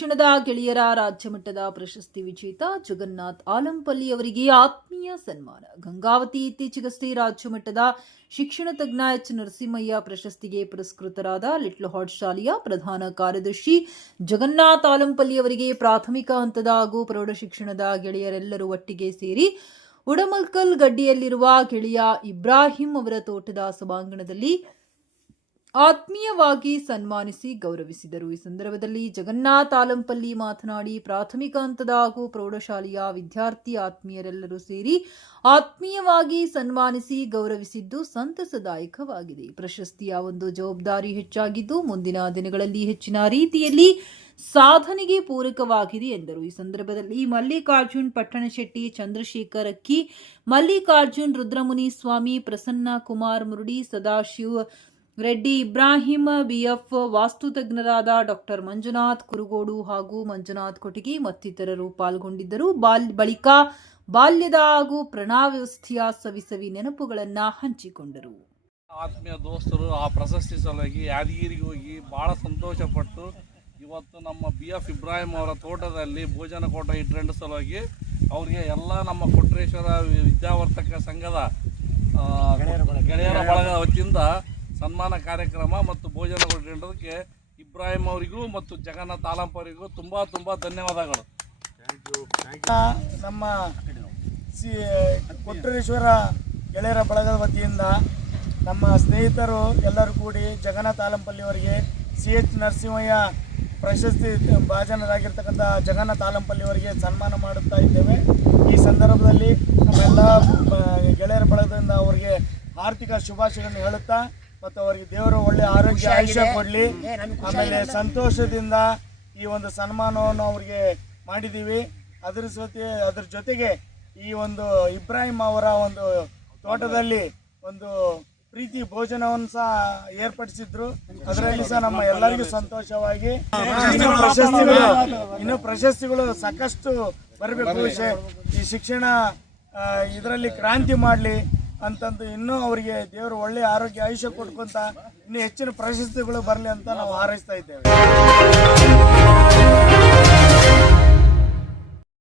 ಶಿಕ್ಷಣದ ಗೆಳೆಯರ ರಾಜ್ಯಮಟ್ಟದ ಪ್ರಶಸ್ತಿ ವಿಜೇತ ಜಗನ್ನಾಥ್ ಆಲಂಪಲ್ಲಿ ಅವರಿಗೆ ಆತ್ಮೀಯ ಸನ್ಮಾನ. ಗಂಗಾವತಿ ಇತ್ತೀಚೆಗಷ್ಟೇ ರಾಜ್ಯಮಟ್ಟದ ಶಿಕ್ಷಣ ತಜ್ಞ ಎಚ್ ನರಸಿಂಹಯ್ಯ ಪ್ರಶಸ್ತಿಗೆ ಪುರಸ್ಕೃತರಾದ ಲಿಟ್ಲ್ ಹಾರ್ಟ್ ಶಾಲೆಯ ಪ್ರಧಾನ ಕಾರ್ಯದರ್ಶಿ ಜಗನ್ನಾಥ್ ಆಲಂಪಲ್ಲಿ ಅವರಿಗೆ ಪ್ರಾಥಮಿಕ ಹಂತದ ಹಾಗೂ ಪ್ರೌಢ ಶಿಕ್ಷಣದ ಗೆಳೆಯರೆಲ್ಲರೂ ಒಟ್ಟಿಗೆ ಸೇರಿ ಉಡಮಲ್ಕಲ್ ಗಡ್ಡಿಯಲ್ಲಿರುವ ಗೆಳೆಯ ಇಬ್ರಾಹಿಂ ಅವರ ತೋಟದ ಸಭಾಂಗಣದಲ್ಲಿ ಆತ್ಮೀಯವಾಗಿ ಸನ್ಮಾನಿಸಿ ಗೌರವಿಸಿದರು. ಈ ಸಂದರ್ಭದಲ್ಲಿ ಜಗನ್ನಾಥ್ ಆಲಂಪಲ್ಲಿ ಮಾತನಾಡಿ, ಪ್ರಾಥಮಿಕ ಹಂತದ ಹಾಗೂ ಪ್ರೌಢಶಾಲೆಯ ವಿದ್ಯಾರ್ಥಿ ಆತ್ಮೀಯರೆಲ್ಲರೂ ಸೇರಿ ಆತ್ಮೀಯವಾಗಿ ಸನ್ಮಾನಿಸಿ ಗೌರವಿಸಿದ್ದು ಸಂತಸದಾಯಕವಾಗಿದೆ. ಪ್ರಶಸ್ತಿಯ ಒಂದು ಜವಾಬ್ದಾರಿ ಹೆಚ್ಚಾಗಿದ್ದು ಮುಂದಿನ ದಿನಗಳಲ್ಲಿ ಹೆಚ್ಚಿನ ರೀತಿಯಲ್ಲಿ ಸಾಧನೆಗೆ ಪೂರಕವಾಗಿದೆ ಎಂದರು. ಈ ಸಂದರ್ಭದಲ್ಲಿ ಮಲ್ಲಿಕಾರ್ಜುನ್ ಪಟ್ಟಣಶೆಟ್ಟಿ, ಚಂದ್ರಶೇಖರ್ ಅಕ್ಕಿ, ಮಲ್ಲಿಕಾರ್ಜುನ್ ರುದ್ರಮುನಿ ಸ್ವಾಮಿ, ಪ್ರಸನ್ನ ಕುಮಾರ್ ಮುರುಡಿ, ಸದಾಶಿವ್ ರೆಡ್ಡಿ, ಇಬ್ರಾಹಿಂ, ಬಿಎಫ್, ವಾಸ್ತುತಜ್ಞರಾದ ಡಾಕ್ಟರ್ ಮಂಜುನಾಥ್ ಕುರುಗೋಡು ಹಾಗೂ ಮಂಜುನಾಥ್ ಕೊಟಗಿ ಮತ್ತಿತರರು ಪಾಲ್ಗೊಂಡಿದ್ದರು. ಬಳಿಕ ಬಾಲ್ಯದ ಹಾಗೂ ಪ್ರಣಾವ್ಯವಸ್ಥೆಯ ಸವಿಸವಿ ನೆನಪುಗಳನ್ನು ಹಂಚಿಕೊಂಡರು. ಆತ್ಮೀಯ ದೋಸ್ತರು ಆ ಪ್ರಶಸ್ತಿ ಸಲುವಾಗಿ ಯಾದಗಿರಿಗೆ ಹೋಗಿ ಭಾಳ ಸಂತೋಷಪಟ್ಟು ಇವತ್ತು ನಮ್ಮ BF ಇಬ್ರಾಹಿಂ ಅವರ ತೋಟದಲ್ಲಿ ಭೋಜನ ಕೂಟ ಇಟ್ರೆಂಡ್ ಸಲುವಾಗಿ ಅವರಿಗೆ ಎಲ್ಲ ನಮ್ಮ ಕೊಟ್ರೇಶ್ವರ ವಿದ್ಯಾವರ್ತಕ ಸಂಘದ ಗೆಳೆಯರ ಬಳಗದ ವತಿಯಿಂದ ಸನ್ಮಾನ ಕಾರ್ಯಕ್ರಮ ಮತ್ತು ಭೋಜನ ಕೊಟ್ಟಿದ್ದಕ್ಕೆ ಇಬ್ರಾಹಿಂ ಅವರಿಗೂ ಮತ್ತು ಜಗನ್ನಾಥ್ ಆಲಂಪ್ ಅವರಿಗೂ ತುಂಬ ಧನ್ಯವಾದಗಳು. ನಮ್ಮ ಕೊಟ್ಟರೇಶ್ವರ ಗೆಳೆಯರ ಬಳಗದ ವತಿಯಿಂದ ನಮ್ಮ ಸ್ನೇಹಿತರು ಎಲ್ಲರೂ ಕೂಡಿ ಜಗನ್ನಾಥ್ ಆಲಂಪಲ್ಲಿ ಅವರಿಗೆ CH ನರಸಿಂಹಯ್ಯ ಪ್ರಶಸ್ತಿ ಭಾಜನರಾಗಿರ್ತಕ್ಕಂಥ ಜಗನ್ನಾಥ್ ಆಲಂಪಲ್ಲಿ ಅವರಿಗೆ ಸನ್ಮಾನ ಮಾಡುತ್ತಾ ಇದ್ದೇವೆ. ಈ ಸಂದರ್ಭದಲ್ಲಿ ನಮ್ಮೆಲ್ಲ ಗೆಳೆಯರ ಬಳಗದಿಂದ ಅವರಿಗೆ ಆರ್ಥಿಕ ಶುಭಾಶಯಗಳನ್ನು ಹೇಳುತ್ತಾ ಮತ್ತು ಅವರಿಗೆ ದೇವರು ಒಳ್ಳೆ ಆರೋಗ್ಯ ಆಯುಷ್ಯ ಕೊಡಲಿ. ಆಮೇಲೆ ಸಂತೋಷದಿಂದ ಈ ಒಂದು ಸನ್ಮಾನವನ್ನು ಅವರಿಗೆ ಮಾಡಿದ್ದೀವಿ. ಅದ್ರ ಜೊತೆಗೆ ಈ ಒಂದು ಇಬ್ರಾಹಿಂ ಅವರ ಒಂದು ತೋಟದಲ್ಲಿ ಒಂದು ಪ್ರೀತಿ ಭೋಜನವನ್ನು ಸಹ ಏರ್ಪಡಿಸಿದ್ರು. ಅದರಲ್ಲಿ ಸಹ ನಮ್ಮ ಎಲ್ಲರಿಗೂ ಸಂತೋಷವಾಗಿ ಇನ್ನು ಪ್ರಶಸ್ತಿಗಳು ಸಾಕಷ್ಟು ಬರಬೇಕು. ಈ ಶಿಕ್ಷಣ ಇದರಲ್ಲಿ ಕ್ರಾಂತಿ ಮಾಡಲಿ ಅಂತಂದು ಇನ್ನೂ ಅವರಿಗೆ ದೇವರು ಒಳ್ಳೆಯ ಆರೋಗ್ಯ ಆಯುಷ್ಯ ಕೊಡ್ಕೊಂತ ಇನ್ನೂ ಹೆಚ್ಚಿನ ಪ್ರಶಸ್ತಿಗಳು ಬರಲಿ ಅಂತ ನಾವು ಹಾರೈಸ್ತಾ ಇದ್ದೇವೆ.